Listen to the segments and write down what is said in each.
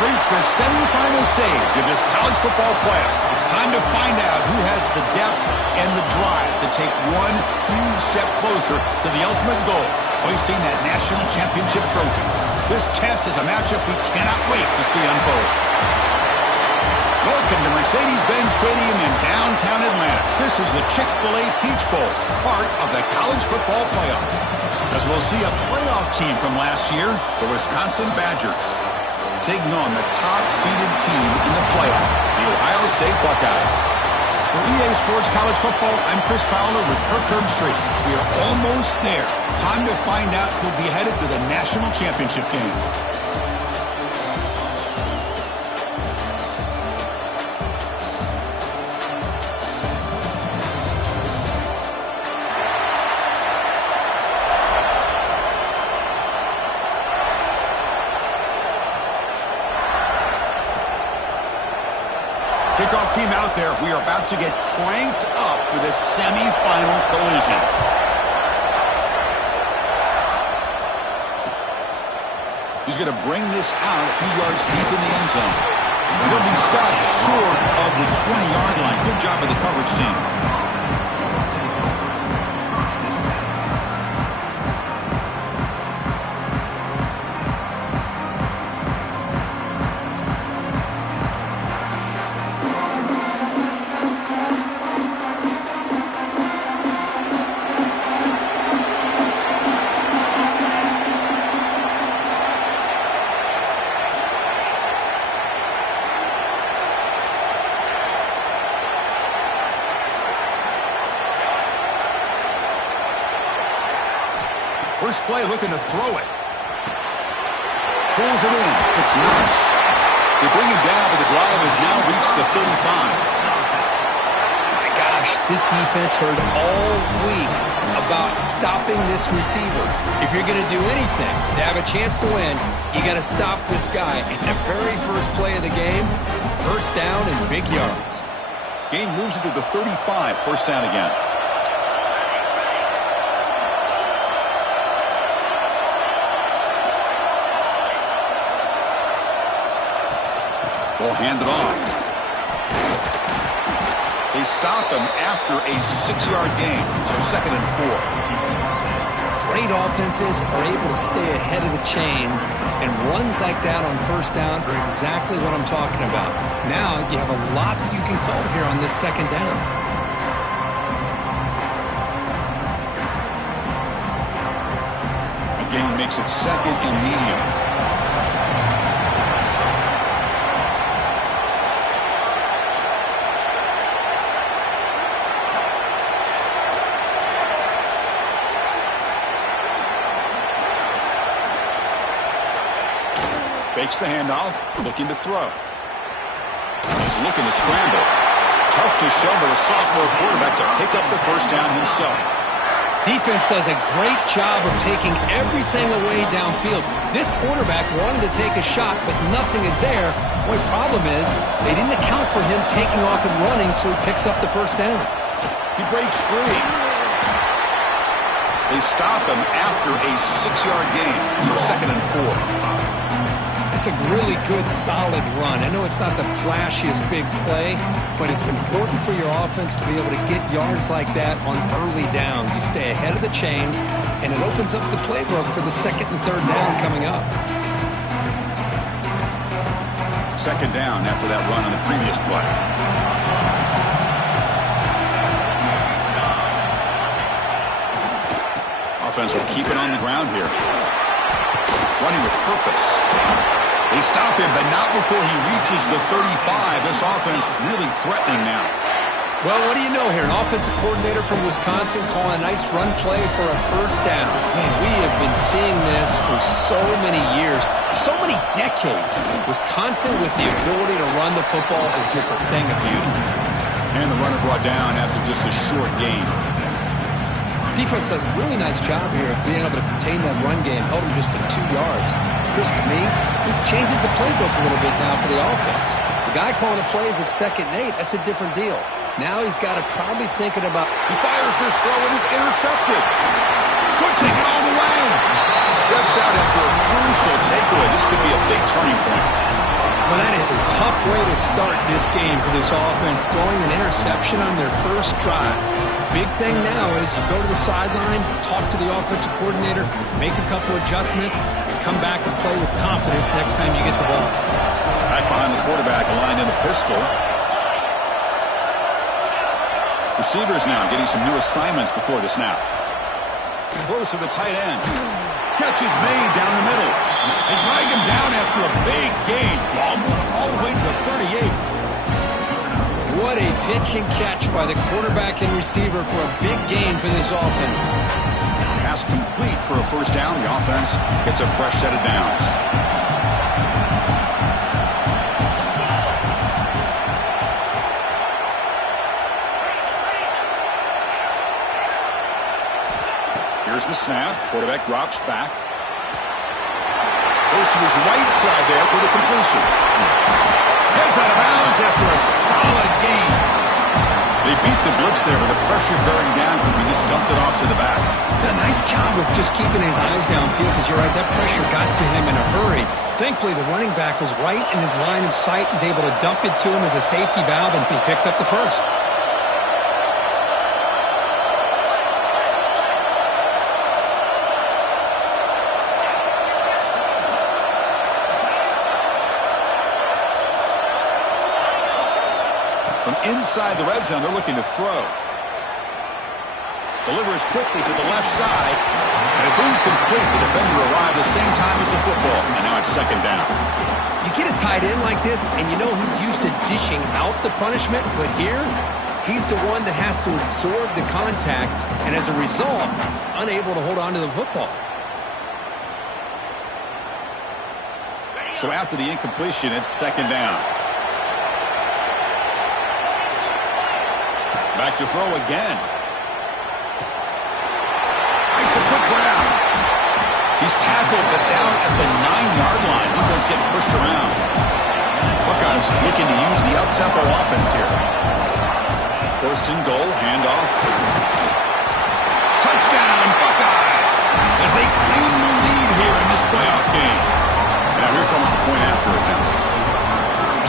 reached the semifinal stage of this college football playoff. It's time to find out who has the depth and the drive to take one huge step closer to the ultimate goal, hoisting that national championship trophy. This test is a matchup we cannot wait to see unfold. Welcome to Mercedes-Benz Stadium in downtown Atlanta. This is the Chick-fil-A Peach Bowl, part of the college football playoff. As we'll see a playoff team from last year, the Wisconsin Badgers, taking on the top-seeded team in the playoff, the Ohio State Buckeyes. For EA Sports College Football, I'm Chris Fowler with Kirk Herbstreit. We are almost there. Time to find out who'll be headed to the national championship game. Kickoff team out there. We are about to get cranked up for this semifinal collision. He's going to bring this out a few yards deep in the end zone. He'll be stopped short of the 20-yard line. Good job of the coverage team. First play looking to throw it. Pulls it in. It's nice. They bring him down, but the drive has now reached the 35. My gosh, this defense heard all week about stopping this receiver. If you're going to do anything to have a chance to win, you got to stop this guy. And the very first play of the game, first down and big yards. Game moves it to the 35. First down again. Will hand it off. They stop him after a 6-yard gain, so 2nd and 4. Great offenses are able to stay ahead of the chains, and runs like that on first down are exactly what I'm talking about. Now you have a lot that you can call here on this 2nd down. The gain makes it 2nd and medium. Fakes the handoff, looking to throw. He's looking to scramble. Tough to show by the sophomore quarterback to pick up the first down himself. Defense does a great job of taking everything away downfield. This quarterback wanted to take a shot, but nothing is there. The only problem is they didn't account for him taking off and running, so he picks up the first down. He breaks free. They stop him after a 6-yard gain, so 2nd and 4. It's a really good, solid run. I know it's not the flashiest big play, but it's important for your offense to be able to get yards like that on early downs. You stay ahead of the chains, and it opens up the playbook for the 2nd and 3rd down coming up. 2nd down after that run on the previous play. Offense will keep it on the ground here. Running with purpose. They stop him, but not before he reaches the 35. This offense really threatening now. Well, what do you know here? An offensive coordinator from Wisconsin calling a nice run play for a first down. Man, we have been seeing this for so many years, so many decades. Wisconsin with the ability to run the football is just a thing of beauty. And the runner brought down after just a short gain. Defense does a really nice job here of being able to contain that run game, held him just to 2 yards. Chris, to me, this changes the playbook a little bit now for the offense. The guy calling the plays at 2nd and 8, that's a different deal. Now he's got to probably thinking about... He fires this throw and is intercepted. Could take it all the way. Steps out after a crucial takeaway. This could be a big turning point. Well, that is a tough way to start this game for this offense, throwing an interception on their first drive. Big thing now is you go to the sideline, talk to the offensive coordinator, make a couple adjustments, and come back and play with confidence next time you get the ball. Back behind the quarterback, aligned in the pistol. Receivers now getting some new assignments before the snap. Close to the tight end. Catch is made down the middle. They drag him down after a big gain. Ball moved all the way to the 38. What a pitch and catch by the quarterback and receiver for a big gain for this offense. Pass complete for a first down. The offense gets a fresh set of downs. Here's the snap. Quarterback drops back. Goes to his right side there for the completion. Heads out of bounds after a solid gain. They beat the blitz there with the pressure bearing down, but he just dumped it off to the back. A nice job of just keeping his eyes downfield, because you're right, that pressure got to him in a hurry. Thankfully, the running back was right in his line of sight. He's able to dump it to him as a safety valve, and he picked up the first. From inside the red zone, they're looking to throw. Delivers quickly to the left side, and it's incomplete. The defender arrived the same time as the football, and now it's second down. You get a tight end like this, and you know he's used to dishing out the punishment, but here, he's the one that has to absorb the contact, and as a result, he's unable to hold on to the football. So after the incompletion, it's second down. Back to throw again. It's a quick grab. He's tackled, but down at the 9-yard line. Defense getting pushed around. Buckeyes looking to use the up-tempo offense here. First and goal, handoff. Touchdown, Buckeyes, as they claim the lead here in this playoff game. Now here comes the point after attempt.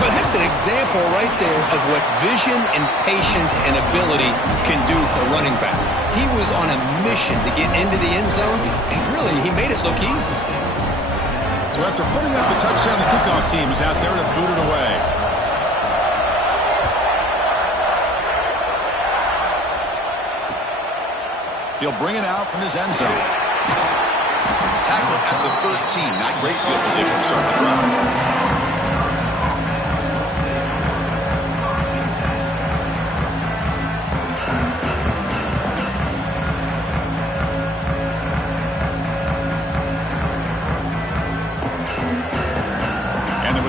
But that's an example right there of what vision and patience and ability can do for a running back. He was on a mission to get into the end zone, and really, he made it look easy. So after putting up a touchdown, the kickoff team is out there to boot it away. He'll bring it out from his end zone. Tackle at the 13. Not great field position to start the drive.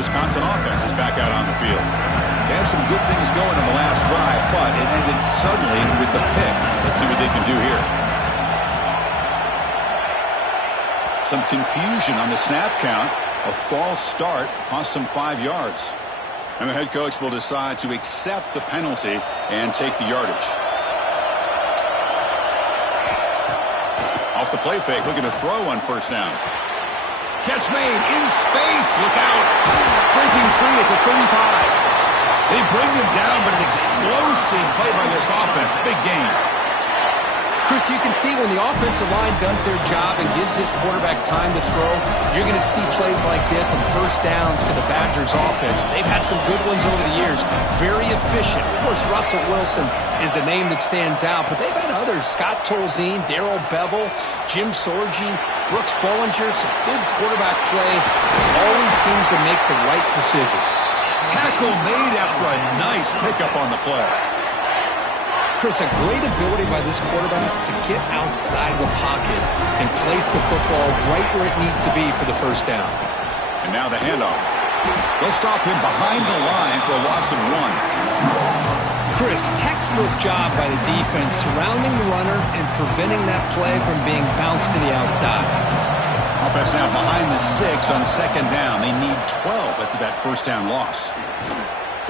Wisconsin offense is back out on the field. They had some good things going on the last drive, but it ended suddenly with the pick. Let's see what they can do here. Some confusion on the snap count. A false start cost them 5 yards. And the head coach will decide to accept the penalty and take the yardage. Off the play fake, looking to throw on first down. Catch made in space. Look out. Breaking free at the 35. They bring him down, but an explosive play by this offense. Big game. Chris, you can see when the offensive line does their job and gives this quarterback time to throw, you're going to see plays like this and first downs for the Badgers offense. They've had some good ones over the years. Very efficient. Of course, Russell Wilson is the name that stands out, but they've had others. Scott Tolzien, Darrell Bevel, Jim Sorgi, Brooks Bollinger. Some good quarterback play. Always seems to make the right decision. Tackle made after a nice pickup on the play. Chris, a great ability by this quarterback to get outside the pocket and place the football right where it needs to be for the first down. And now the handoff. They'll stop him behind the line for a loss of 1. Chris, textbook job by the defense surrounding the runner and preventing that play from being bounced to the outside. Offense now behind the 6 on second down. They need 12 after that first down loss.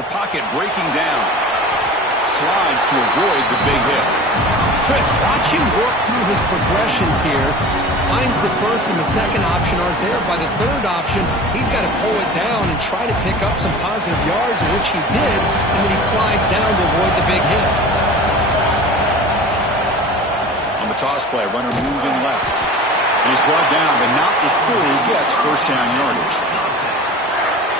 The pocket breaking down. Slides to avoid the big hit. Chris, watch him work through his progressions here. Finds the first and the second option aren't there. By the third option, he's got to pull it down and try to pick up some positive yards, which he did, and then he slides down to avoid the big hit. On the toss play, runner moving left. He's brought down, but not before he gets first down yardage.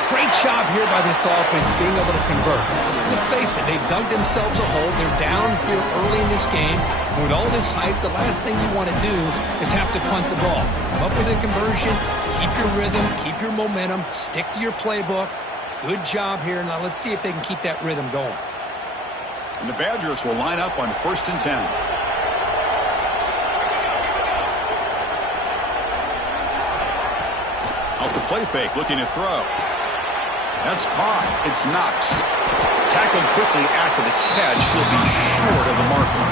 Great job here by this offense being able to convert. Let's face it, they've dug themselves a hole. They're down here early in this game. And with all this hype, the last thing you want to do is have to punt the ball. Come up with a conversion, keep your rhythm, keep your momentum, stick to your playbook. Good job here. Now let's see if they can keep that rhythm going. And the Badgers will line up on 1st and 10. Off the play fake, looking to throw. That's caught. It's Knox. Tackled quickly after the catch. He'll be short of the marker.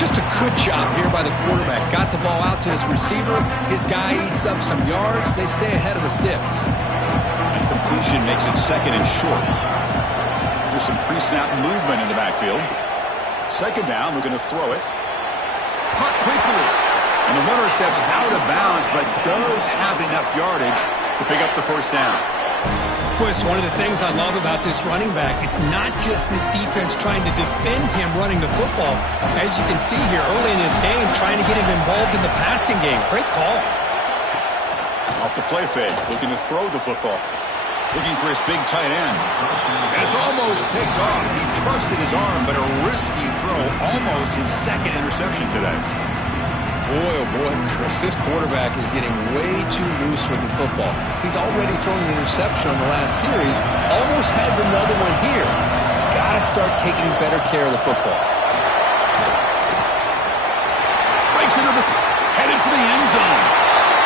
Just a good job here by the quarterback. Got the ball out to his receiver. His guy eats up some yards. They stay ahead of the sticks. And completion makes it 2nd and short. There's some pre-snap movement in the backfield. 2nd down, looking to throw it. Caught quickly. And the runner steps out of bounds, but does have enough yardage to pick up the first down. Well, it's one of the things I love about this running back. It's not just this defense trying to defend him running the football. As you can see here early in this game, trying to get him involved in the passing game. Great call. Off the play fake, looking to throw the football. Looking for his big tight end. And it's almost picked off. He trusted his arm, but a risky throw. Almost his 2nd interception today. Boy, oh boy, Chris, this quarterback is getting way too loose with the football. He's already thrown an interception on the last series. Almost has another one here. He's got to start taking better care of the football. Breaks into headed for the end zone.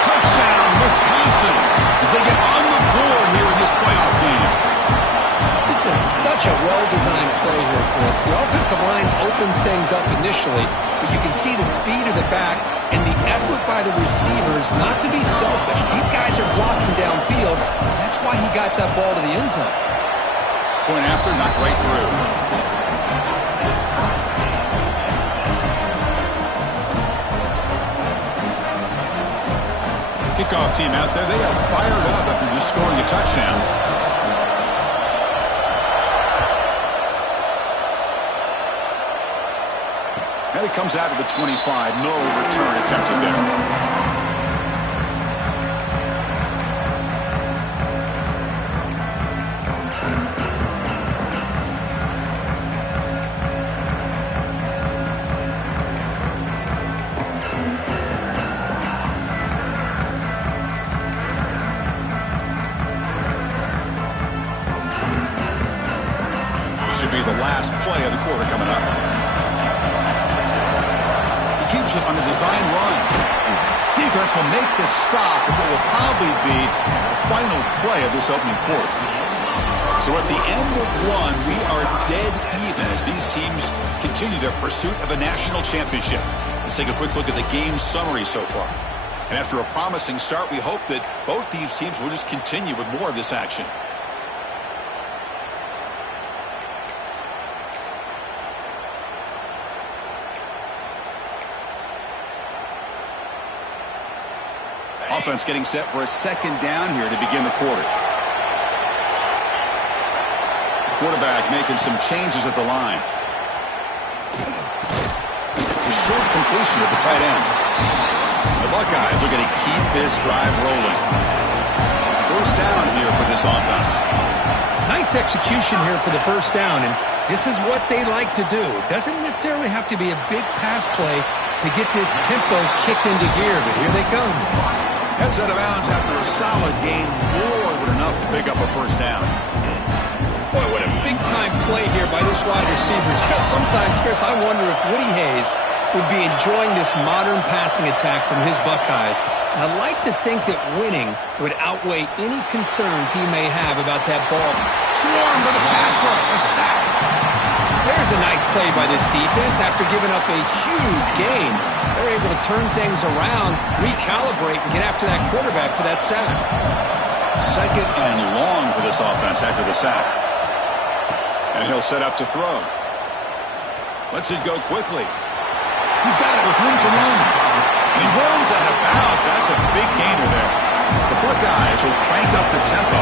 Touchdown, Wisconsin, as they get on the board here in this playoff game. This is such a well-designed play here, Chris. The offensive line opens things up initially, but you can see the speed of the back and the effort by the receivers not to be selfish. These guys are blocking downfield. That's why he got that ball to the end zone. Point after, knocked right through. Kickoff team out there, they are fired up after just scoring a touchdown. And it comes out to the 25. No return attempted there. Should be the last play of the quarter coming up. Keeps it on a design run. Defense will make the stop, and what will probably be the final play of this opening quarter. So at the end of one, we are dead even as these teams continue their pursuit of a national championship. Let's take a quick look at the game summary so far. And after a promising start, we hope that both these teams will just continue with more of this action. Offense getting set for a 2nd down here to begin the quarter. Quarterback making some changes at the line. A short completion at the tight end. The Buckeyes are going to keep this drive rolling. First down here for this offense. Nice execution here for the first down, and this is what they like to do. Doesn't necessarily have to be a big pass play to get this tempo kicked into gear, but here they come. Heads out of bounds after a solid gain, more than enough to pick up a first down. Boy, what a big-time play here by this wide receiver. Sometimes, Chris, I wonder if Woody Hayes would be enjoying this modern passing attack from his Buckeyes. And I'd like to think that winning would outweigh any concerns he may have about that ball. Swarmed by the pass rush, a sack. There's a nice play by this defense. After giving up a huge gain, they're able to turn things around, recalibrate, and get after that quarterback for that sack. 2nd and long for this offense after the sack. And he'll set up to throw. Lets it go quickly. He's got it with room to run. And he runs out of bounds. That's a big gainer there. The Buckeyes will crank up the tempo.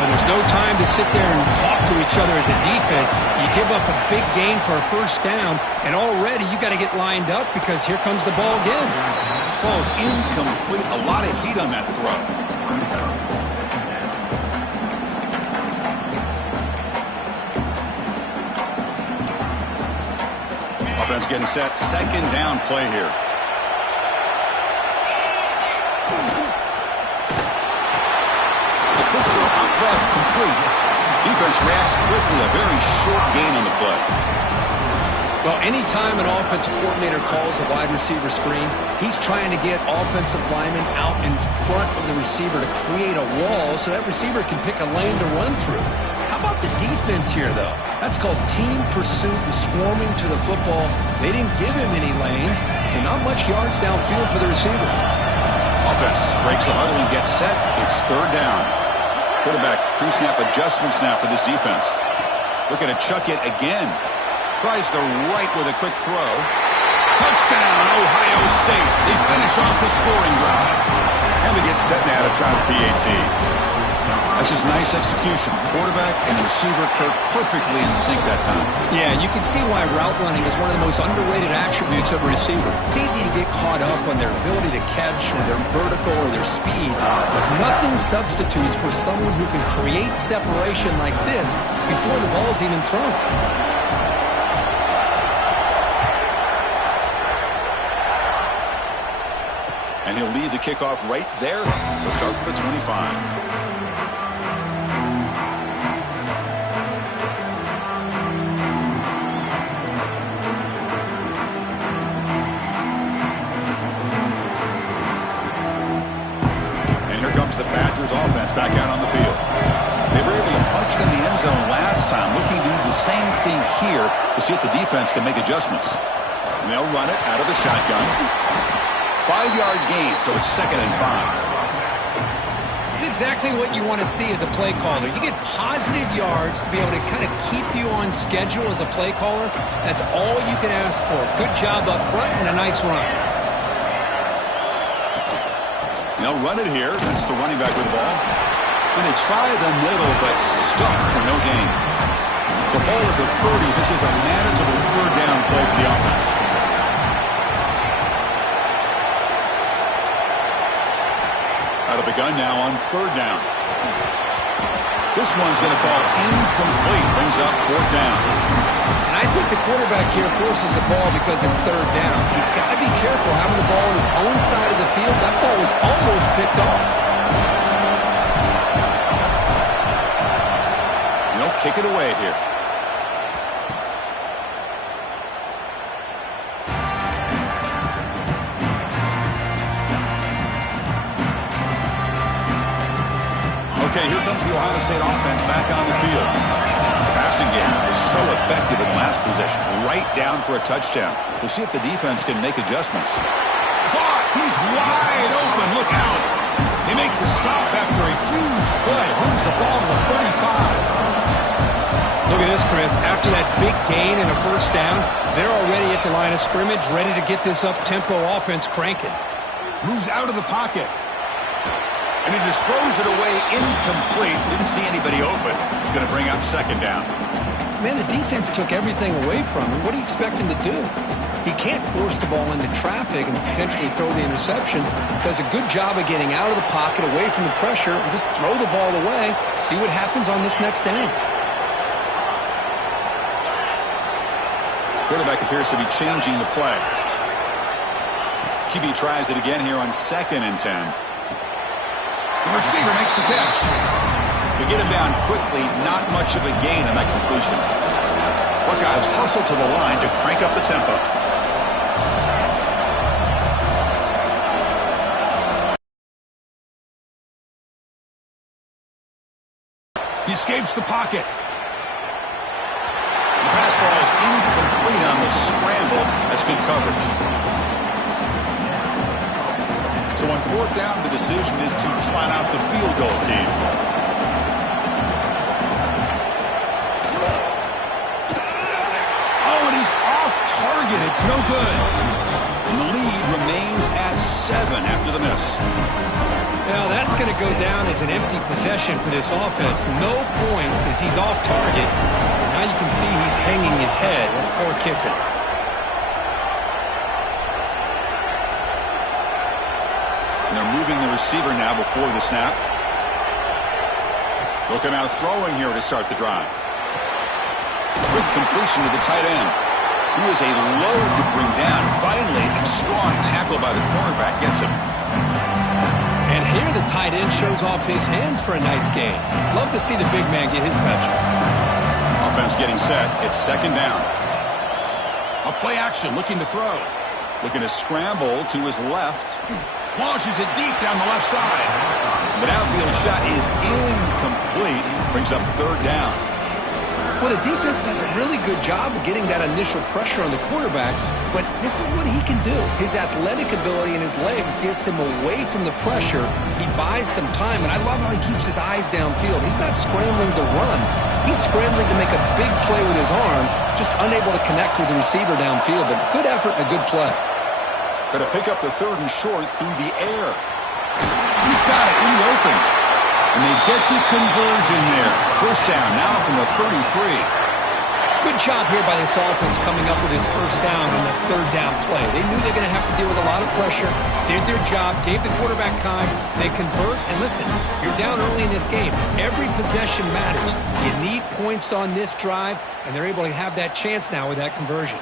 Well, there's no time to sit there and talk to each other as a defense. You give up a big gain for a first down, and already you got to get lined up because here comes the ball again. Ball's incomplete. A lot of heat on that throw. Offense getting set. Second down play here. Left complete. Defense reacts quickly. A very short gain on the play. Well, anytime an offensive coordinator calls a wide receiver screen, he's trying to get offensive linemen out in front of the receiver to create a wall so that receiver can pick a lane to run through. How about the defense here, though? That's called team pursuit and swarming to the football. They didn't give him any lanes, so not much yards downfield for the receiver. Offense breaks the huddle and gets set. It's third down. Quarterback pre-snap adjustments now for this defense. Looking to chuck it again. Tries the right with a quick throw. Touchdown, Ohio State. They finish off the scoring drive. And they get set now to try the PAT. That's just nice execution. Quarterback and receiver Kirk perfectly in sync that time. Yeah, you can see why route running is one of the most underrated attributes of a receiver. It's easy to get caught up on their ability to catch or their vertical or their speed, but nothing substitutes for someone who can create separation like this before the ball's even thrown. And he'll lead the kickoff right there. He'll start with the 25. The Badgers offense back out on the field. They were able to punch it in the end zone last time, looking to do the same thing here to see if the defense can make adjustments. And they'll run it out of the shotgun. 5-yard gain, so it's 2nd and 5. This is exactly what you want to see as a play caller. You get positive yards to be able to kind of keep you on schedule as a play caller. That's all you can ask for. Good job up front and a nice run. They'll run it here. That's the running back with the ball. And they try the middle, but stuffed for no gain. So ball at the 30. This is a manageable third down play for the offense. Out of the gun now on third down. This one's going to fall incomplete. Brings up fourth down. And I think the quarterback here forces the ball because it's third down. He's got to be careful having the ball on his own side of the field. That ball was almost picked off. They'll kick it away here. Okay, here comes the Ohio State offense back on the field. The passing game was so effective in the last possession. Right down for a touchdown. We'll see if the defense can make adjustments. Caught! He's wide open. Look out! They make the stop after a huge play. Moves the ball to the 35. Look at this, Chris. After that big gain and a first down, they're already at the line of scrimmage, ready to get this up-tempo offense cranking. Moves out of the pocket. And he just throws it away incomplete. Didn't see anybody open. He's going to bring up second down. Man, the defense took everything away from him. What do you expect him to do? He can't force the ball into traffic and potentially throw the interception. Does a good job of getting out of the pocket, away from the pressure, and just throw the ball away. See what happens on this next down. Quarterback appears to be changing the play. QB tries it again here on 2nd and 10. The receiver makes the catch. They get him down quickly. Not much of a gain on that completion. Buckeyes hustle to the line to crank up the tempo. He escapes the pocket. The pass ball is incomplete on the scramble. That's good coverage. So on fourth down, the decision is to trot out the field goal team. Oh, and he's target. It's no good. And the lead remains at 7 after the miss. Well, that's going to go down as an empty possession for this offense. No points as he's off target. Now you can see he's hanging his head. Poor kicker. And they're moving the receiver now before the snap. Looking out throwing here to start the drive. Quick completion to the tight end. He was a load to bring down. Finally, a strong tackle by the cornerback gets him. And here the tight end shows off his hands for a nice gain. Love to see the big man get his touches. Offense getting set. It's second down. A play action looking to throw. Looking to scramble to his left. Launches it deep down the left side. The downfield shot is incomplete. Brings up third down. Well, the defense does a really good job of getting that initial pressure on the quarterback, but this is what he can do. His athletic ability and his legs gets him away from the pressure. He buys some time, and I love how he keeps his eyes downfield. He's not scrambling to run. He's scrambling to make a big play with his arm, just unable to connect with the receiver downfield, but good effort and a good play. Going to pick up the third and short through the air. He's got it in the open. And they get the conversion there. First down now from the 33. Good job here by this offense coming up with his first down on the third down play. They knew they were going to have to deal with a lot of pressure, did their job, gave the quarterback time. They convert, and listen, you're down early in this game. Every possession matters. You need points on this drive, and they're able to have that chance now with that conversion.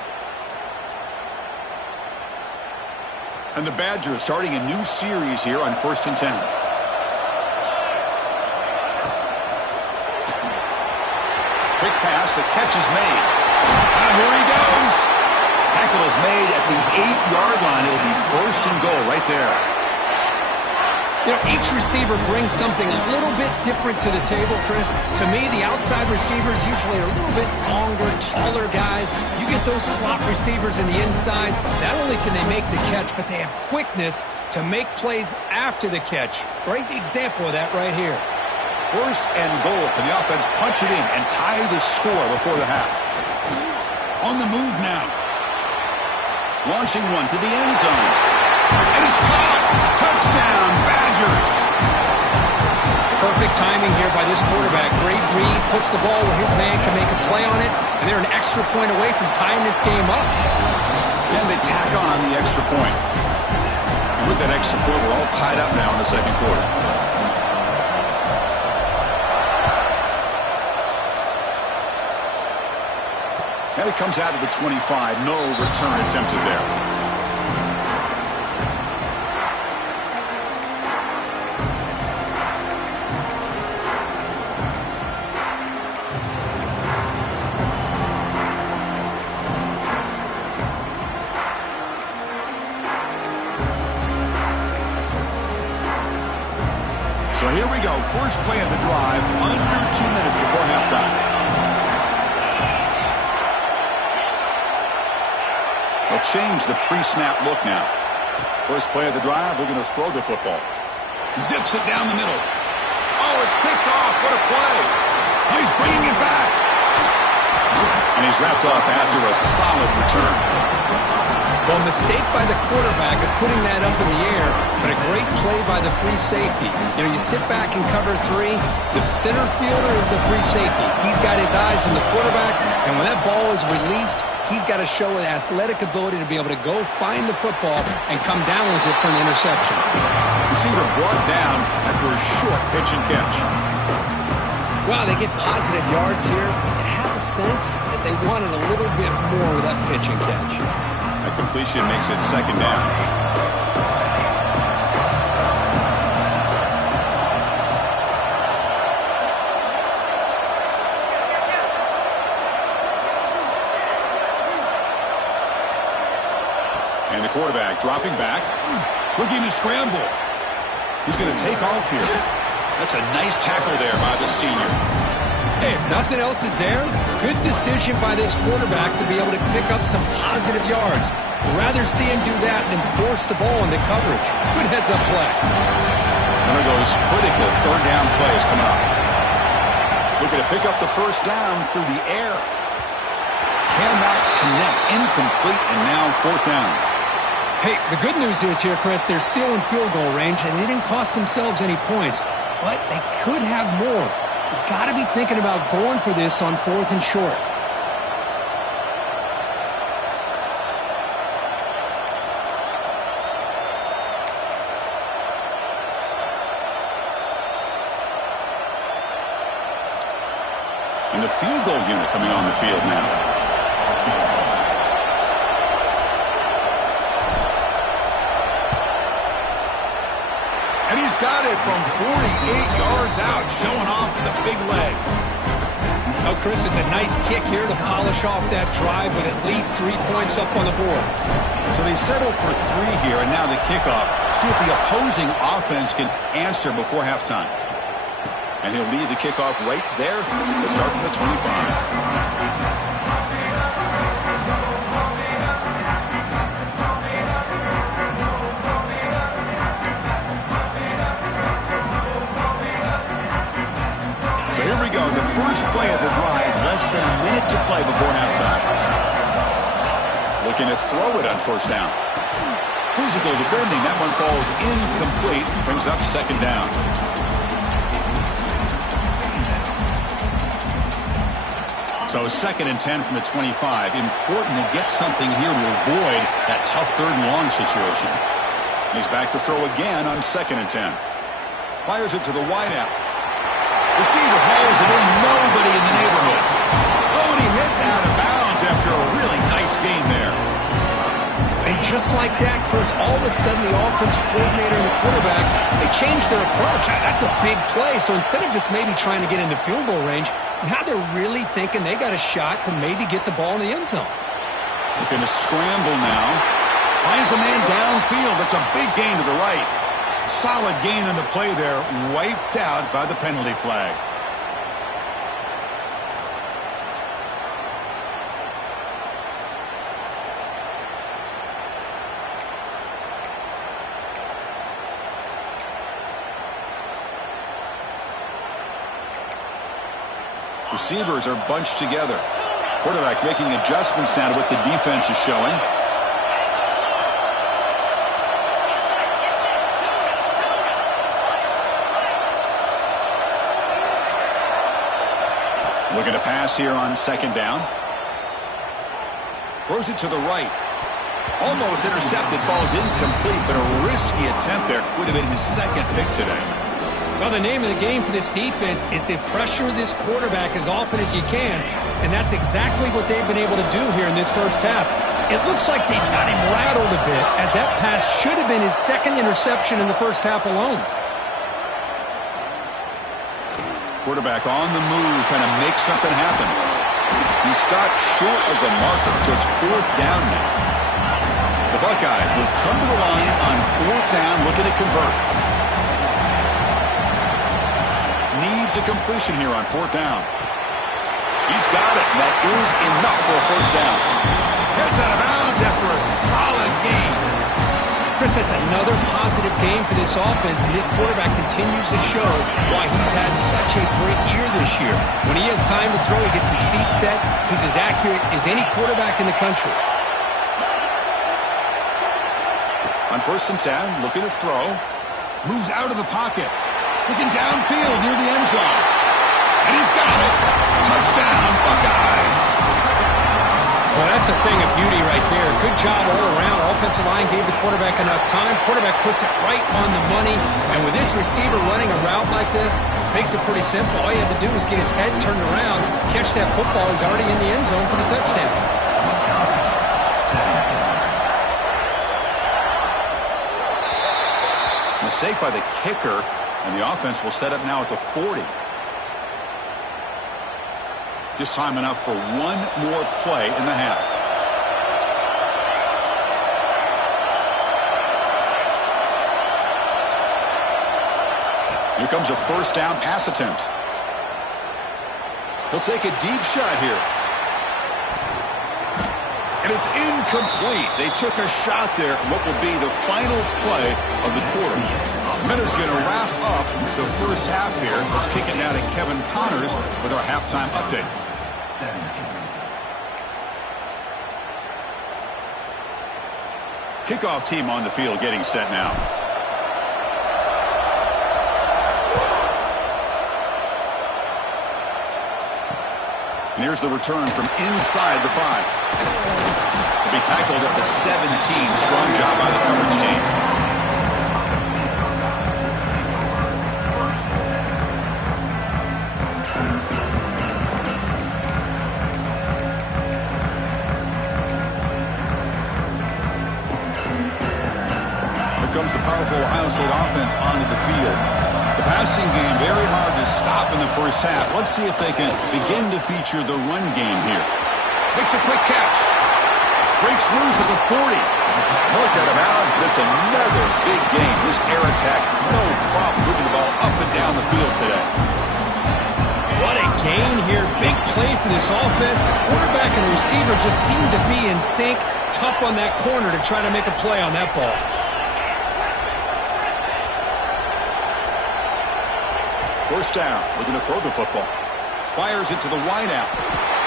And the Badgers starting a new series here on 1st and 10. Quick pass, the catch is made. And here he goes. Tackle is made at the 8-yard line. It'll be 1st and goal right there. You know, each receiver brings something a little bit different to the table, Chris. To me, the outside receivers usually are a little bit longer, taller guys. You get those slot receivers in the inside, not only can they make the catch, but they have quickness to make plays after the catch. Great example of that right here. 1st and goal. Can the offense punch it in and tie the score before the half? On the move now. Launching one to the end zone. And it's caught. Touchdown, Badgers. Perfect timing here by this quarterback. Great read, puts the ball where his man can make a play on it, and they're an extra point away from tying this game up. And they tack on the extra point. And with that extra point, we're all tied up now in the second quarter. And it comes out of the 25. No return attempted there. So here we go. First play of the drive. Under 2 minutes before halftime. They'll change the pre-snap look now. First play of the drive, they're going to throw the football. Zips it down the middle. Oh, it's picked off. What a play. Oh, he's bringing it back. And he's wrapped up after a solid return. Well, mistake by the quarterback of putting that up in the air, but a great play by the free safety. You know, you sit back and cover 3. The center fielder is the free safety. He's got his eyes on the quarterback, and when that ball is released, he's got to show an athletic ability to be able to go find the football and come down with it for an interception. Receiver brought down after a short pitch and catch. Wow, they get positive yards here. I have a sense that they wanted a little bit more with that pitch and catch. That completion makes it second down. And the quarterback dropping back, looking to scramble. He's going to take off here. That's a nice tackle there by the senior. Hey, if nothing else is there, good decision by this quarterback to be able to pick up some positive yards. Rather see him do that than force the ball into coverage. Good heads-up play. One of those critical third down plays coming up. Looking to pick up the first down through the air. cannot connect. Incomplete, and now fourth down. Hey, the good news is here, Chris, they're still in field goal range, and they didn't cost themselves any points. But they could have more. You've got to be thinking about going for this on 4th and short. And the field goal unit coming on the field now. And he's got it from 48 yards out, showing off the big leg. Oh, Chris, it's a nice kick here to polish off that drive with at least 3 points up on the board. So they settled for 3 here, and now the kickoff. See if the opposing offense can answer before halftime. And he'll lead the kickoff right there to start from the 25. So here we go, the first play of the drive, less than a minute to play before halftime. Looking to throw it on first down. Physical defending, that one falls incomplete, brings up second down. So 2nd and 10 from the 25. Important to get something here to avoid that tough 3rd and long situation. He's back to throw again on 2nd and 10. Fires it to the wideout. Receiver hauls it in, nobody in the neighborhood. Oh, and he hits out of bounds after a really nice game there. And just like that, Chris, all of a sudden the offensive coordinator and the quarterback, they changed their approach. That's a big play. So instead of just maybe trying to get into field goal range, now they're really thinking they got a shot to maybe get the ball in the end zone. Looking to scramble now. Finds a man downfield. That's a big gain to the right. Solid gain on the play there, wiped out by the penalty flag. Receivers are bunched together. Quarterback making adjustments now to what the defense is showing. Looking to pass here on 2nd down. Throws it to the right. Almost intercepted, falls incomplete, but a risky attempt there. Would have been his 2nd pick today. Well, the name of the game for this defense is to pressure this quarterback as often as you can, and that's exactly what they've been able to do here in this first half. It looks like they've got him rattled a bit, as that pass should have been his 2nd interception in the first half alone. Quarterback on the move, trying to make something happen. He stopped short of the marker, so it's 4th down now. The Buckeyes will come to the line on 4th down, looking to convert. Needs a completion here on 4th down. He's got it. That is enough for a first down. Heads out of bounds after a solid game. Chris, that's another positive game for this offense, and this quarterback continues to show why he's had such a great year this year. When he has time to throw, he gets his feet set. He's as accurate as any quarterback in the country. On 1st and 10, looking to throw. Moves out of the pocket. Looking downfield near the end zone. And he's got it. Touchdown, Buckeyes. Well, that's a thing of beauty right there. Good job all around. Offensive line gave the quarterback enough time. Quarterback puts it right on the money. And with this receiver running a route like this, makes it pretty simple. All you have to do is get his head turned around, catch that football. He's already in the end zone for the touchdown. Mistake by the kicker, and the offense will set up now at the 40. Just time enough for one more play in the half. Here comes a first down pass attempt. He'll take a deep shot here. And it's incomplete. They took a shot there, what will be the final play of the quarter. Minter's going to wrap up the first half here. Let's kick it now to Kevin Connors with our halftime update. Kickoff team on the field getting set now. And here's the return from inside the 5. He'll be tackled at the 17. Strong job by the coverage team. Comes the powerful Ohio State offense onto the field. The passing game very hard to stop in the first half. Let's see if they can begin to feature the run game here. Makes a quick catch. Breaks loose at the 40. Marked out of bounds, but it's another big game. This air attack, no problem moving the ball up and down the field today. What a gain here. Big play for this offense. The quarterback and the receiver just seem to be in sync. Tough on that corner to try to make a play on that ball. First down, looking to throw the football. Fires it to the wideout.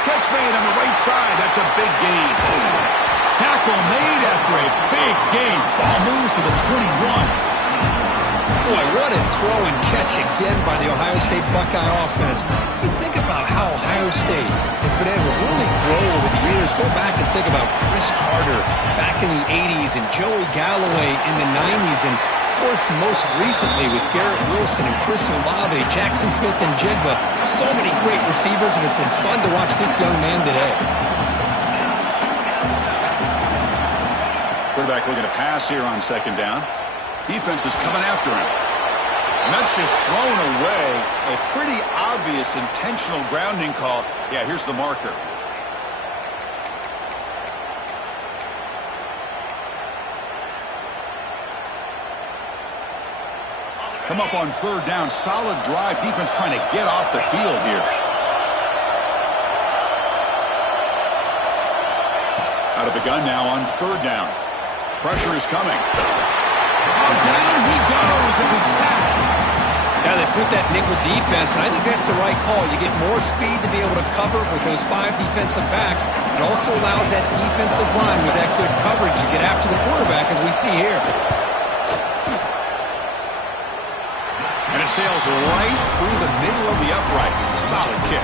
Catch made on the right side. That's a big gain. Tackle made after a big gain. Ball moves to the 21. Boy, what a throw and catch again by the Ohio State Buckeye offense. You think about how Ohio State has been able to really grow over the years. Go back and think about Chris Carter back in the 80s and Joey Galloway in the 90s. And of course, most recently with Garrett Wilson and Chris Olave, Jackson Smith and Jigba. So many great receivers, and it's been fun to watch this young man today. Quarterback looking to pass here on second down. Defense is coming after him. And that's just thrown away. A pretty obvious intentional grounding call. Yeah, here's the marker. Come up on third down. Solid drive. Defense trying to get off the field here. Out of the gun now on third down. Pressure is coming. Oh, down he goes. It's a sack. Now they put that nickel defense, and I think that's the right call. You get more speed to be able to cover with those 5 defensive backs. It also allows that defensive line with that good coverage to get after the quarterback, as we see here. And it sails right through the middle of the uprights. Solid kick.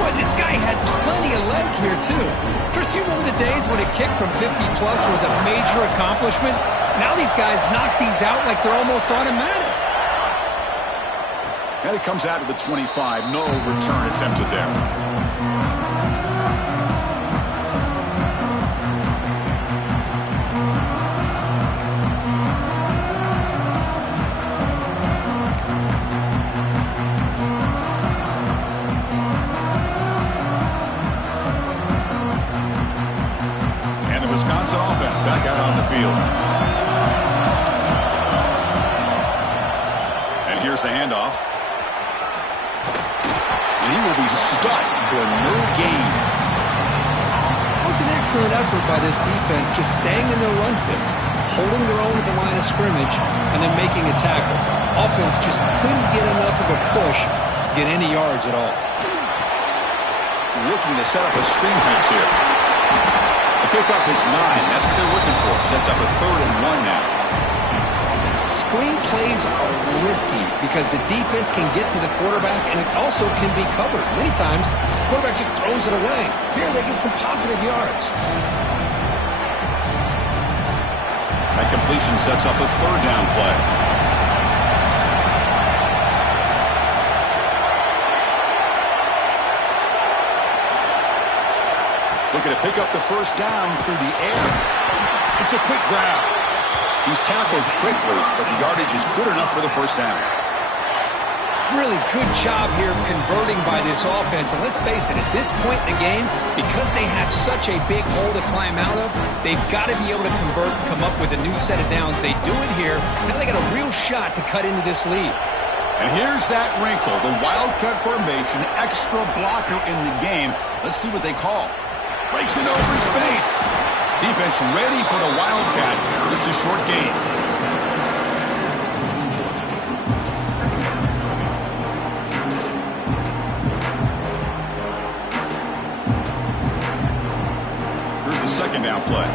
Boy, this guy had plenty of leg here, too. Chris, you remember the days when a kick from 50-plus was a major accomplishment? Now these guys knock these out like they're almost automatic. And it comes out to the 25. No return attempted there. Wisconsin offense back out on the field. And here's the handoff. And he will be stuffed for no gain. That was an excellent effort by this defense, just staying in their run fits, holding their own at the line of scrimmage, and then making a tackle. Offense just couldn't get enough of a push to get any yards at all. Looking to set up a screen pass here. The pickup is 9. That's what they're looking for. Sets up a 3rd and 1 now. Screen plays are risky because the defense can get to the quarterback and it also can be covered. Many times, the quarterback just throws it away. Here, they get some positive yards. That completion sets up a 3rd down play. Looking to pick up the first down through the air. It's a quick grab. He's tackled quickly, but the yardage is good enough for the first down. Really good job here of converting by this offense. And let's face it, at this point in the game, because they have such a big hole to climb out of, they've got to be able to convert and come up with a new set of downs. They do it here. Now they got a real shot to cut into this lead. And here's that wrinkle, the wildcat formation, extra blocker in the game. Let's see what they call. Breaks it over space. Defense ready for the wildcat. Just a short gain. Here's the second down play.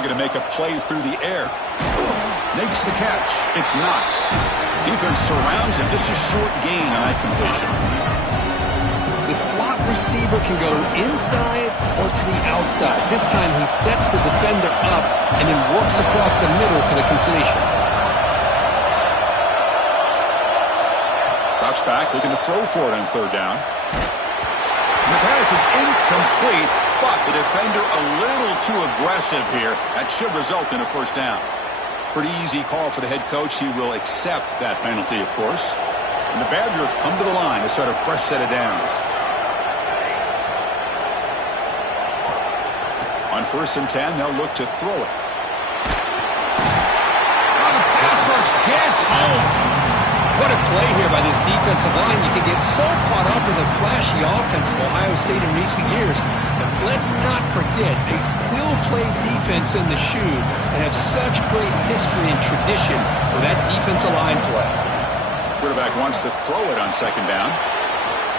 looking to make a play through the air. Makes the catch. It's Knox. Defense surrounds him. Just a short gain on that completion. The slot receiver can go inside or to the outside. This time he sets the defender up and then works across the middle for the completion. Drops back, looking to throw for it on third down. And the pass is incomplete, but the defender a little too aggressive here. That should result in a first down. Pretty easy call for the head coach. He will accept that penalty, of course. And the Badgers come to the line to start a fresh set of downs. On 1st and 10, they'll look to throw it. Oh, the pass rush gets home. What a play here by this defensive line. You can get so caught up in the flashy offense of Ohio State in recent years. But let's not forget, they still play defense in the shoe and have such great history and tradition with that defensive line play. Quarterback wants to throw it on 2nd down.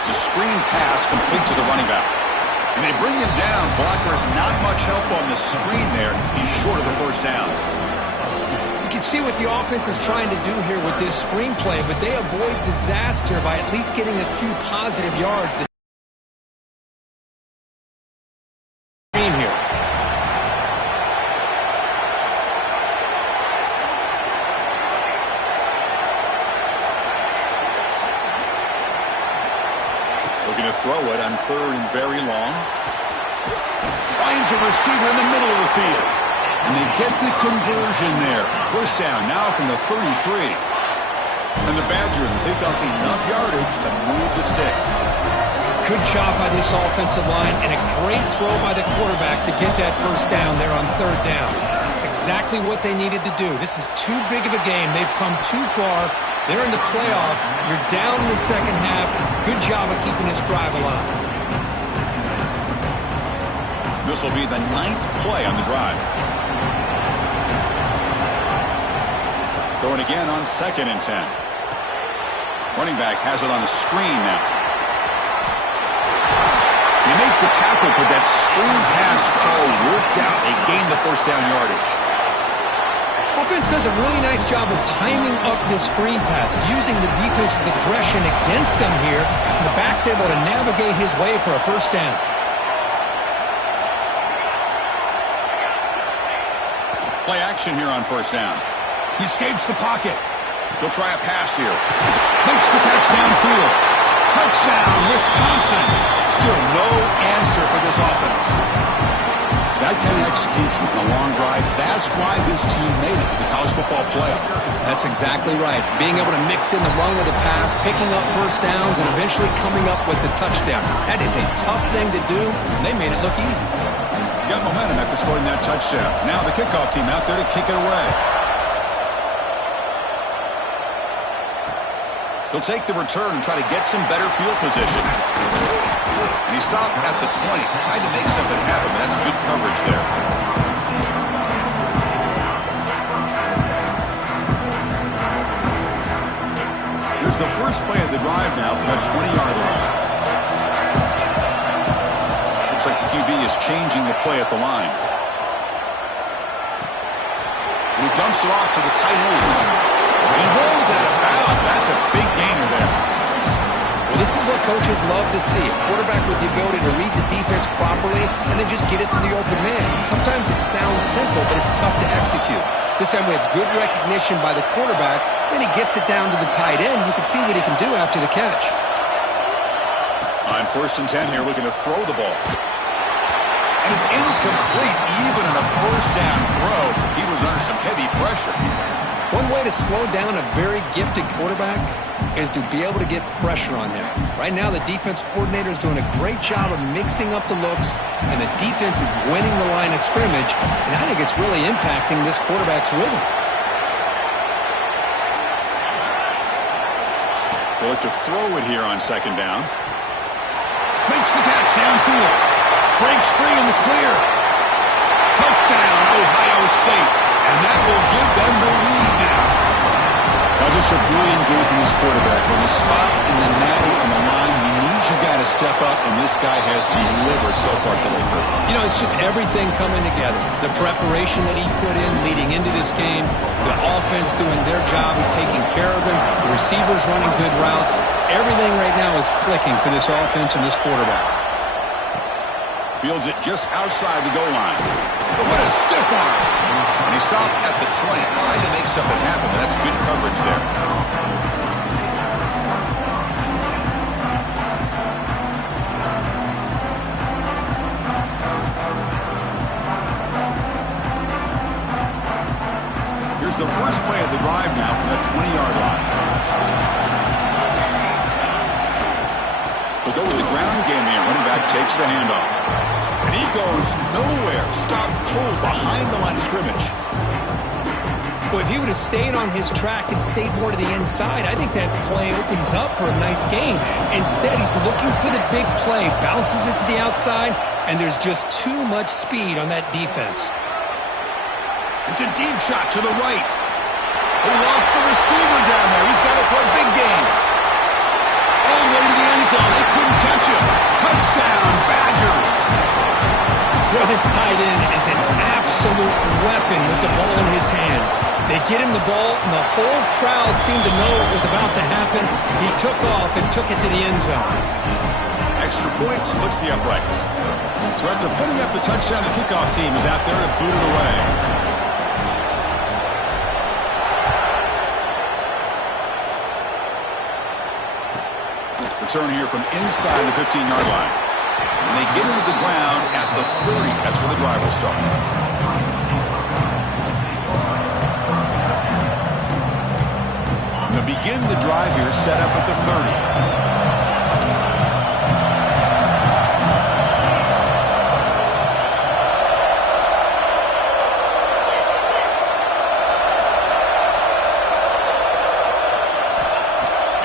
It's a screen pass complete to the running back. And they bring him down. Blockers not much help on the screen there. He's short of the first down. You can see what the offense is trying to do here with this screenplay, but they avoid disaster by at least getting a few positive yards. The screen here. Looking to throw it on 3rd and very long. Finds a receiver in the middle of the field. And they get the conversion there. First down now from the 33. And the Badgers pick up enough yardage to move the sticks. Good job by this offensive line and a great throw by the quarterback to get that first down there on 3rd down. It's exactly what they needed to do. This is too big of a game. They've come too far. They're in the playoff. You're down in the second half. Good job of keeping this drive alive. This will be the 9th play on the drive. Going again on 2nd and 10. Running back has it on the screen now. You make the tackle, but that screen pass call worked out. They gain the first down yardage. Offense does a really nice job of timing up this screen pass, using the defense's aggression against them here, and the back's able to navigate his way for a first down. Play action here on 1st down. He escapes the pocket. He'll try a pass here. Makes the catch downfield. Touchdown, Wisconsin. Still no answer for this offense. That kind of execution on a long drive, that's why this team made it to the college football playoff. That's exactly right. Being able to mix in the run with the pass, picking up first downs, and eventually coming up with the touchdown. That is a tough thing to do, and they made it look easy. Got momentum after scoring that touchdown. Now the kickoff team out there to kick it away. He'll take the return and try to get some better field position. And he stopped at the 20. Tried to make something happen, but that's good coverage there. Here's the first play of the drive now from the 20-yard line. Looks like the QB is changing the play at the line. And he dumps it off to the tight end. He rolls out of bounds. That's a big gainer there. Well, this is what coaches love to see. A quarterback with the ability to read the defense properly and then just get it to the open man. Sometimes it sounds simple, but it's tough to execute. This time we have good recognition by the quarterback. Then he gets it down to the tight end. You can see what he can do after the catch. On 1st and 10 here, looking to throw the ball. And it's incomplete. Even in a first down throw, he was under some heavy pressure. One way to slow down a very gifted quarterback is to be able to get pressure on him. Right now, the defense coordinator is doing a great job of mixing up the looks, and the defense is winning the line of scrimmage, and I think it's really impacting this quarterback's rhythm. They look to throw it here on 2nd down. Makes the catch downfield. Breaks free in the clear. Touchdown, Ohio State. And that will give them the lead now. Now just a brilliant game from this quarterback. With a spot in the natty on the line, you need Sometimes you got to step up, and this guy has delivered so far today. You know, it's just everything coming together. The preparation that he put in leading into this game, the offense doing their job of taking care of him, the receivers running good routes. Everything right now is clicking for this offense and this quarterback. Fields it just outside the goal line. But what a stiff arm. And he stopped at the 20, trying to make something happen. That's good coverage there. Here's the first play of the drive now from that 20-yard line. They'll go with the ground game here. Running back takes the handoff. And he goes nowhere. Stopped cold behind the line of scrimmage. Well, if he would have stayed on his track and stayed more to the inside, I think that play opens up for a nice game. Instead, he's looking for the big play, bounces it to the outside, and there's just too much speed on that defense. It's a deep shot to the right. They lost the receiver down there. He's got it for a big game. All the way to the end zone. They couldn't catch him. Touchdown, Badgers. Well, this tight end is an absolute weapon with the ball in his hands. They get him the ball, and the whole crowd seemed to know what was about to happen. He took off and took it to the end zone. Extra point splits the uprights. So after putting up the touchdown, the kickoff team is out there to boot it away. Return here from inside the 15-yard line. And they get into the ground at the 30. That's where the drive will start. And to begin the drive here, set up at the 30.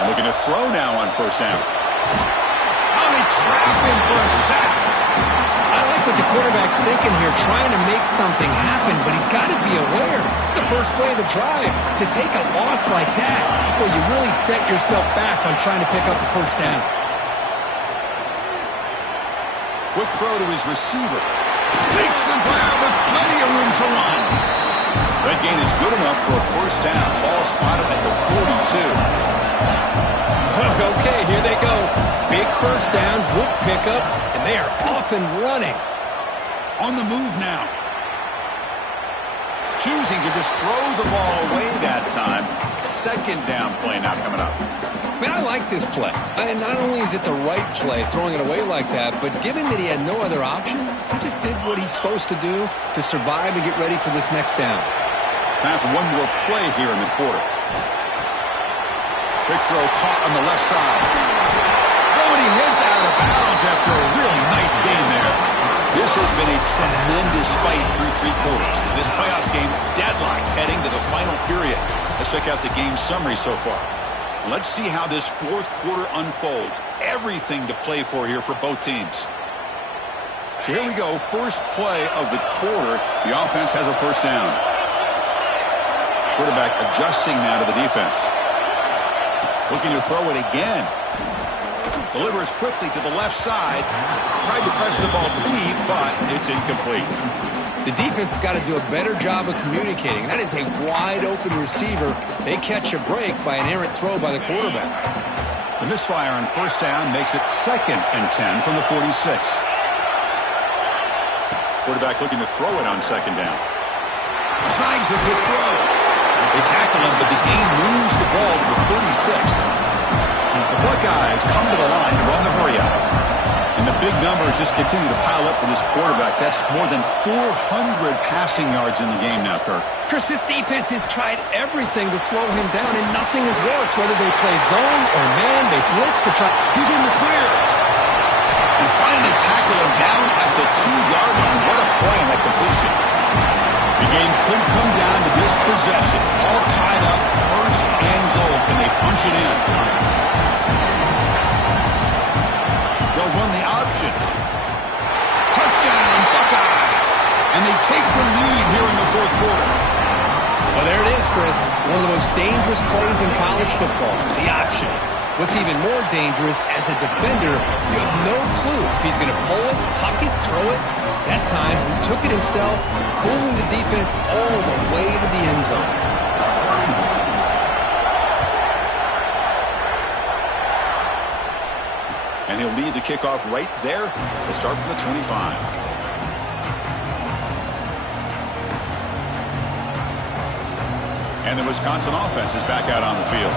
Looking to throw now on first down. Oh, they trap him for a sack. I like what the quarterback's thinking here, trying to make something happen, but he's got to be aware. It's the first play of the drive. To take a loss like that, well, you really set yourself back on trying to pick up a first down. Quick throw to his receiver. Takes the ground with plenty of room to run. That gain is good enough for a first down. Ball spotted at the 42. Okay, here they go. Big first down, good pickup, and they are off and running. On the move now. Choosing to just throw the ball away that time. Second down play now coming up. Man, I like this play. And not only is it the right play, throwing it away like that, but given that he had no other option, he just did what he's supposed to do to survive and get ready for this next down. Time for one more play here in the quarter. Big throw caught on the left side. Oh, and he heads out of bounds after a really nice game there. This has been a tremendous fight through three quarters. This playoff game deadlocked heading to the final period. Let's check out the game summary so far. Let's see how this fourth quarter unfolds. Everything to play for here for both teams. So here we go. First play of the quarter. The offense has a first down. Quarterback adjusting now to the defense. Looking to throw it again. Delivers quickly to the left side. Tried to press the ball deep, but it's incomplete. The defense has got to do a better job of communicating. That is a wide-open receiver. They catch a break by an errant throw by the quarterback. The misfire on first down makes it 2nd and 10 from the 46. Quarterback looking to throw it on second down. Snags a good throw. They tackle him, but the gain moves the ball to the 36. The Buckeyes come to the line to run the hurry up. And the big numbers just continue to pile up for this quarterback. That's more than 400 passing yards in the game now, Kirk. Chris, this defense has tried everything to slow him down, and nothing has worked. Whether they play zone or man, they blitz to try. He's in the clear. And finally tackle him down at the 2-yard line. What a play on that completion. The game could come down to this possession. All tied up, first and goal. Can they punch it in? They'll run the option. Touchdown, Buckeyes. And they take the lead here in the fourth quarter. Well, there it is, Chris. One of the most dangerous plays in college football. The option. What's even more dangerous, as a defender, you have no clue if he's going to pull it, tuck it, throw it. That time, he took it himself, fooling the defense all the way to the end zone. And he'll lead the kickoff right there. He'll start from the 25. And the Wisconsin offense is back out on the field.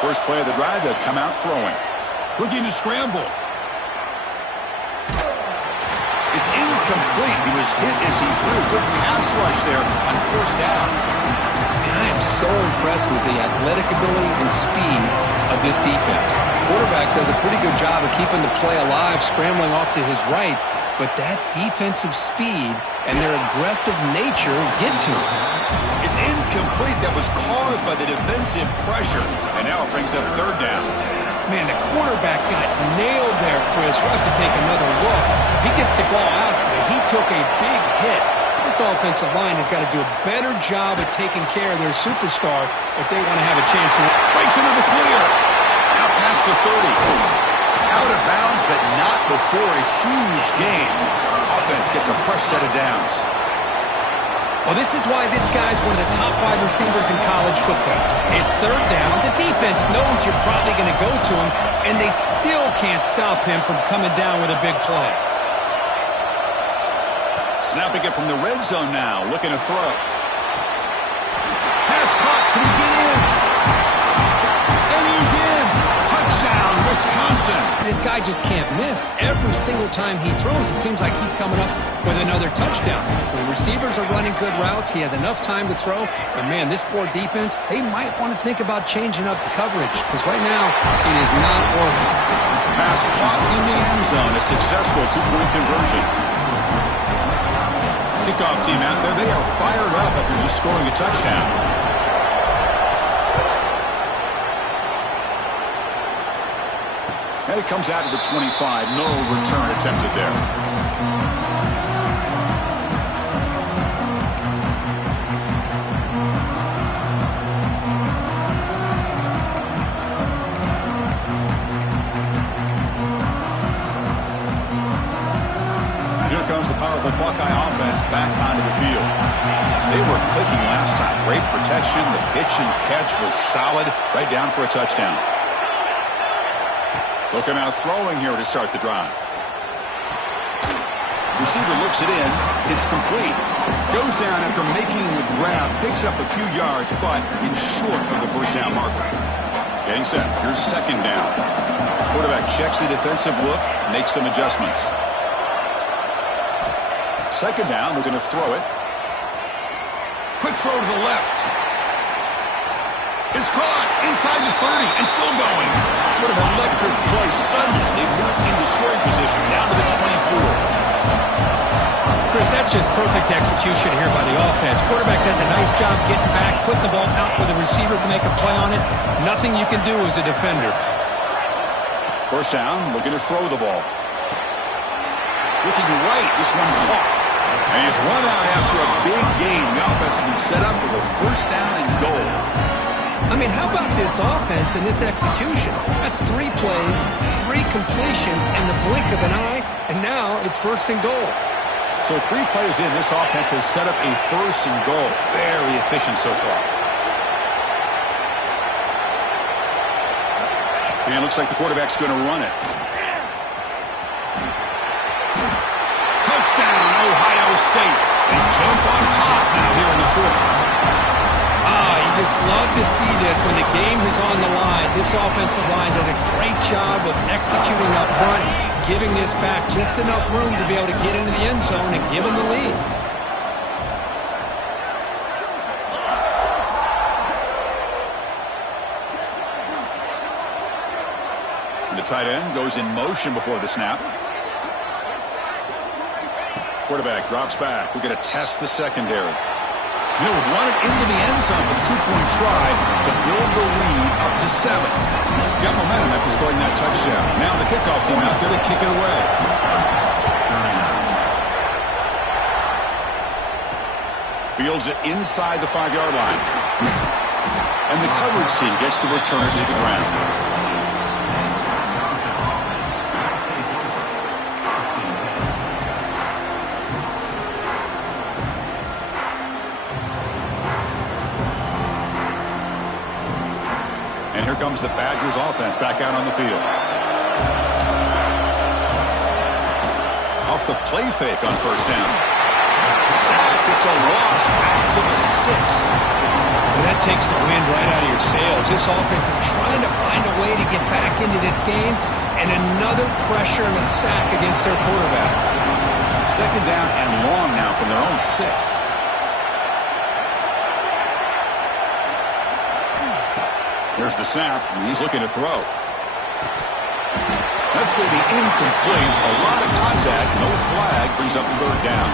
First play of the drive, they'll come out throwing. Looking to scramble. It's incomplete. He was hit as he threw. Good pass rush there on first down. And I am so impressed with the athletic ability and speed of this defense. Quarterback does a pretty good job of keeping the play alive, scrambling off to his right. But that defensive speed and their aggressive nature get to him. It's incomplete. That was caused by the defensive pressure. And now it brings up third down. Man, the quarterback got nailed there, Chris. We'll have to take another look. He gets the ball out, but he took a big hit. This offensive line has got to do a better job of taking care of their superstar if they want to have a chance to... Breaks into the clear. Out past the 30. Out of bounds, but not before a huge gain. Offense gets a fresh set of downs. Well, this is why this guy's one of the top wide receivers in college football. It's third down. The defense knows you're probably going to go to him, and they still can't stop him from coming down with a big play. Snapping it from the red zone now, looking to throw. Pass caught. Can he get in? And he's in. Touchdown, Wisconsin. This guy just can't miss. Every single time he throws, it seems like he's coming up with another touchdown. When receivers are running good routes, he has enough time to throw. And, man, this poor defense, they might want to think about changing up the coverage because right now it is not working. Pass caught in the end zone. A successful two-point conversion. Kickoff team out there. They are fired up after just scoring a touchdown. And it comes out to the 25. No return attempted there. Here comes the powerful Buckeye offense back onto the field. They were clicking last time. Great protection. The pitch and catch was solid. Right down for a touchdown. Looking out throwing here to start the drive. Receiver looks it in. It's complete. Goes down after making the grab. Picks up a few yards, but in short of the first down marker. Getting set. Here's second down. Quarterback checks the defensive look. Makes some adjustments. Second down. We're going to throw it. Quick throw to the left. It's caught inside the 30 and still going. What an electric play. Suddenly they move into scoring position down to the 24. Chris, that's just perfect execution here by the offense. Quarterback does a nice job getting back, putting the ball out where the receiver can make a play on it. Nothing you can do as a defender. First down, looking to throw the ball. Looking right, this one caught. And he's run out after a big gain. The offense can be set up with a first down and goal. I mean, how about this offense and this execution? That's 3 plays, 3 completions in the blink of an eye, and now it's first and goal. So 3 plays in, this offense has set up a first and goal. Very efficient so far. And it looks like the quarterback's going to run it. Touchdown, Ohio State. They jump on top now here in the fourth. You just love to see this when the game is on the line. This offensive line does a great job of executing up front, giving this back just enough room to be able to get into the end zone and give them the lead. And the tight end goes in motion before the snap. Quarterback drops back. We're going to test the secondary. He'll run it into the end zone for the two-point try to build the lead up to 7. Got momentum after scoring that touchdown. Now the kickoff team out there to kick it away. Fields it inside the 5-yard line. And the coverage C gets the returner to the ground. And here comes the Badgers offense back out on the field. Off the play fake on first down. Sacked. It's a loss back to the 6. Well, that takes the wind right out of your sails. This offense is trying to find a way to get back into this game, and another pressure and a sack against their quarterback. Second down and long now from their own 6. There's the snap, and he's looking to throw. That's going to be incomplete. A lot of contact, no flag, brings up third down.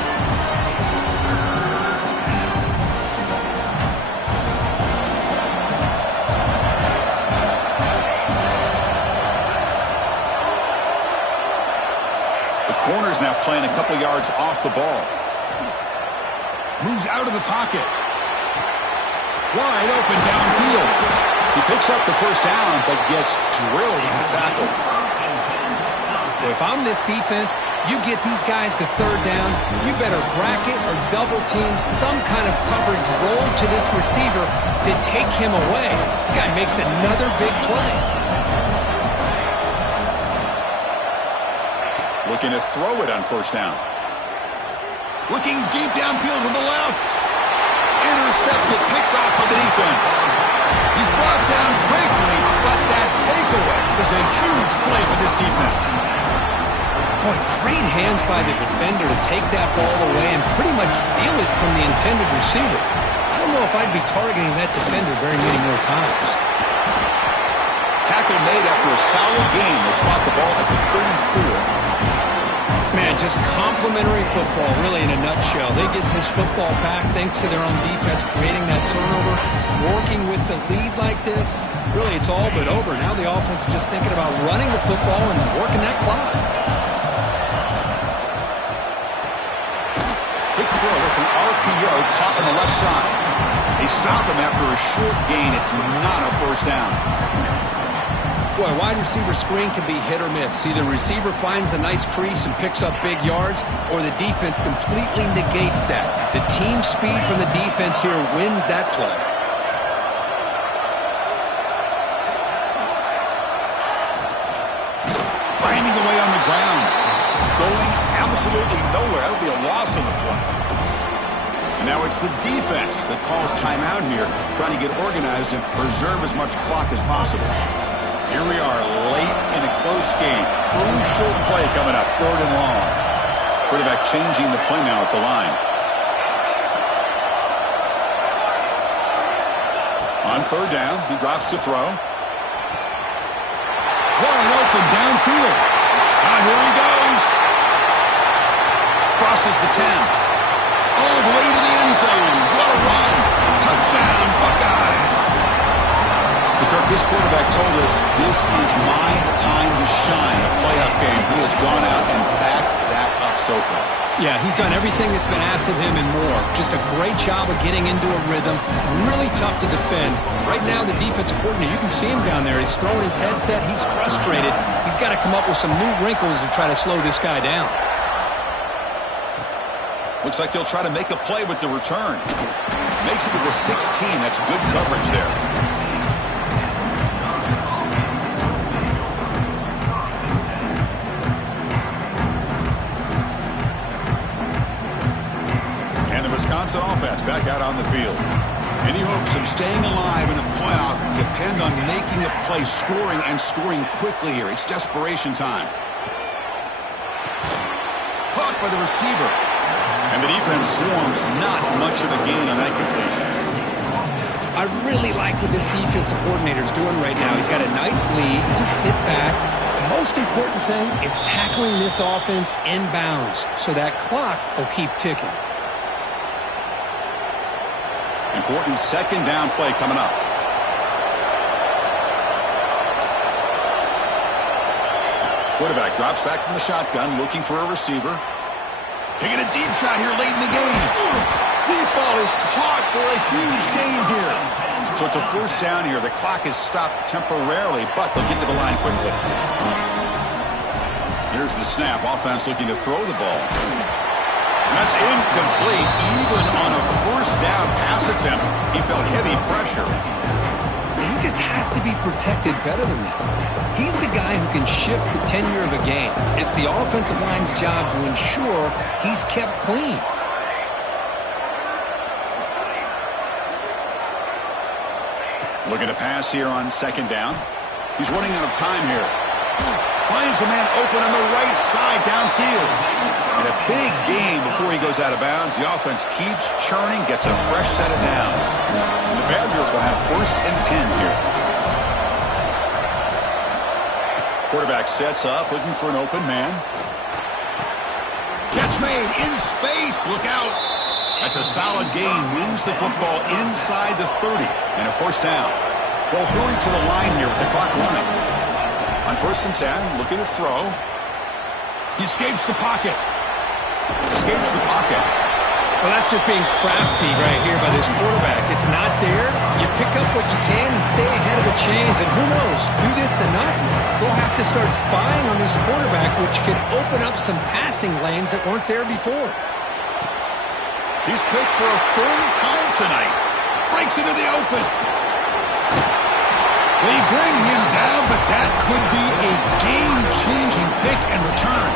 The corner's now playing a couple yards off the ball. Moves out of the pocket. Wide open downfield. He picks up the first down, but gets drilled in the tackle. Well, if I'm this defense, you get these guys to third down, you better bracket or double team some kind of coverage roll to this receiver to take him away. This guy makes another big play. Looking to throw it on first down. Looking deep downfield to the left. Intercepted, picked off by the defense. He's brought down quickly, but that takeaway is a huge play for this defense. Boy, great hands by the defender to take that ball away and pretty much steal it from the intended receiver. I don't know if I'd be targeting that defender very many more times. Tackle made after a solid gain. They spot the ball at the 34. Man, just complimentary football, really, in a nutshell. They get this football back thanks to their own defense, creating that turnover, working with the lead like this. Really, it's all but over. Now the offense is just thinking about running the football and working that clock. Quick throw. That's an RPO caught on the left side. They stop him after a short gain. It's not a first down. Boy, wide receiver screen can be hit or miss. Either receiver finds a nice crease and picks up big yards, or the defense completely negates that. The team speed from the defense here wins that play. Finding away on the ground. Going absolutely nowhere. That would be a loss on the play. And now it's the defense that calls timeout here, trying to get organized and preserve as much clock as possible. Here we are, late in a close game. Crucial play coming up, third and long. Quarterback changing the play now at the line. On third down, he drops to throw. Wide open downfield. Now here he goes. Crosses the 10. All the way to the end zone. What a run. Touchdown, Buckeyes. Kirk, this quarterback told us this is my time to shine, a playoff game. He has gone out and backed that up so far. Yeah, he's done everything that's been asked of him and more. Just a great job of getting into a rhythm. Really tough to defend. Right now, the defensive coordinator, you can see him down there. He's throwing his headset. He's frustrated. He's got to come up with some new wrinkles to try to slow this guy down. Looks like he'll try to make a play with the return. Makes it to the 16. That's good coverage there. Wisconsin offense back out on the field. Any hopes of staying alive in a playoff depend on making a play, scoring, and scoring quickly here. It's desperation time. Caught by the receiver. And the defense swarms. Not much of a gain on that completion. I really like what this defensive coordinator is doing right now. He's got a nice lead. Just sit back. The most important thing is tackling this offense inbounds so that clock will keep ticking. Important second down play coming up. Quarterback drops back from the shotgun, looking for a receiver. Taking a deep shot here late in the game. Deep ball is caught for a huge gain here. So it's a first down here. The clock is stopped temporarily, but they'll get to the line quickly. Here's the snap. Offense looking to throw the ball. That's incomplete. Even on a first down pass attempt, he felt heavy pressure. He just has to be protected better than that. He's the guy who can shift the tenure of a game. It's the offensive line's job to ensure he's kept clean. Looking to pass here on second down. He's running out of time here. Finds a man open on the right side downfield. And a big gain before he goes out of bounds. The offense keeps churning, gets a fresh set of downs. And the Badgers will have first and 10 here. Quarterback sets up, looking for an open man. Catch made in space. Look out. That's a solid gain. Moves the football inside the 30. And a first down. They'll hurry to the line here with the clock running. On first and 10, looking to throw. He escapes the pocket. Escapes the pocket. Well, that's just being crafty right here by this quarterback. It's not there. You pick up what you can and stay ahead of the chains. And who knows, do this enough, they'll have to start spying on this quarterback, which could open up some passing lanes that weren't there before. He's picked for a third time tonight. Breaks into the open. They bring him down, but that could be a game-changing pick and return.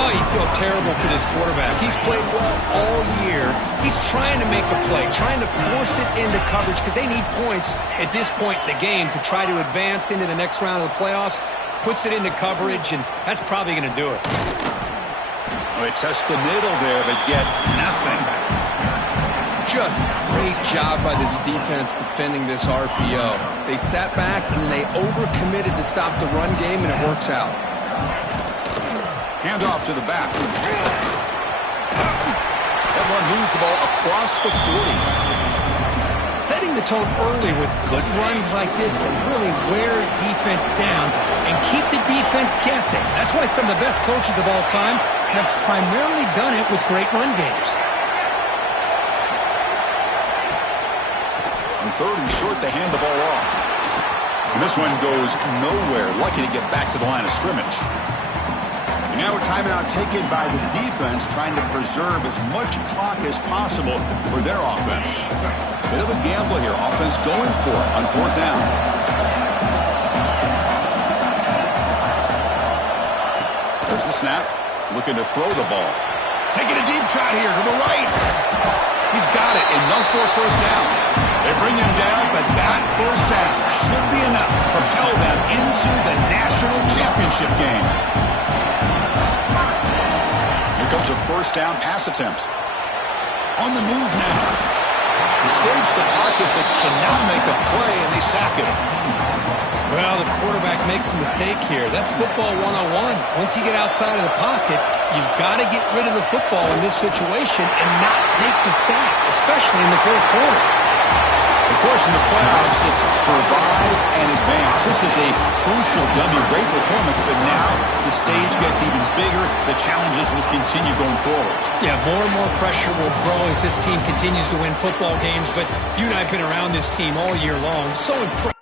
Oh, you feel terrible for this quarterback. He's played well all year. He's trying to make a play, trying to force it into coverage because they need points at this point in the game to try to advance into the next round of the playoffs. Puts it into coverage, and that's probably going to do it. Well, they test the middle there, but get nothing. Just great job by this defense defending this RPO. They sat back, and then they overcommitted to stop the run game, and it works out. Handoff to the back. That one moves the ball across the 40. Setting the tone early with good runs like this can really wear defense down and keep the defense guessing. That's why some of the best coaches of all time have primarily done it with great run games. On third and short, they hand the ball off. And this one goes nowhere. Lucky to get back to the line of scrimmage. And now a timeout taken by the defense, trying to preserve as much clock as possible for their offense. Bit of a gamble here. Offense going for it on fourth down. There's the snap. Looking to throw the ball. Taking a deep shot here to the right. He's got it. Enough for a first down. They bring him down, but that first down should be enough to propel them into the national championship game. Here comes a first down pass attempt. On the move now. Escapes the pocket, but cannot make a play, and they sack him. Well, the quarterback makes a mistake here. That's football 101. Once you get outside of the pocket, you've got to get rid of the football in this situation and not take the sack, especially in the fourth quarter. Of course, in the playoffs, it's survive and advance. This is a crucial W. Great performance, but now the stage gets even bigger. The challenges will continue going forward. Yeah, more and more pressure will grow as this team continues to win football games, but you and I have been around this team all year long. So impressed.